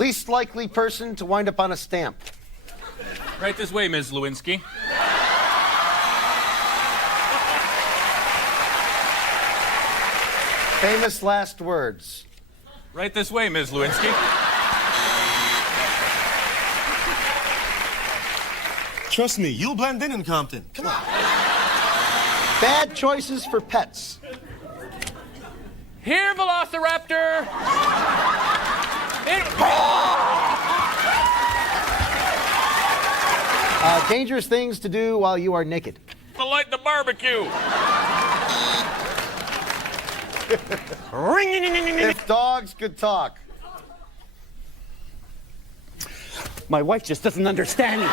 Least likely person to wind up on a stamp. Right this way, Ms. Lewinsky. Famous last words. Right this way, Ms. Lewinsky. Trust me, you'll blend in Compton. Come on. Bad choices for pets. Here, Velociraptor! Dangerous things to do while you are naked. To light the barbecue! If dogs could talk. My wife just doesn't understand me.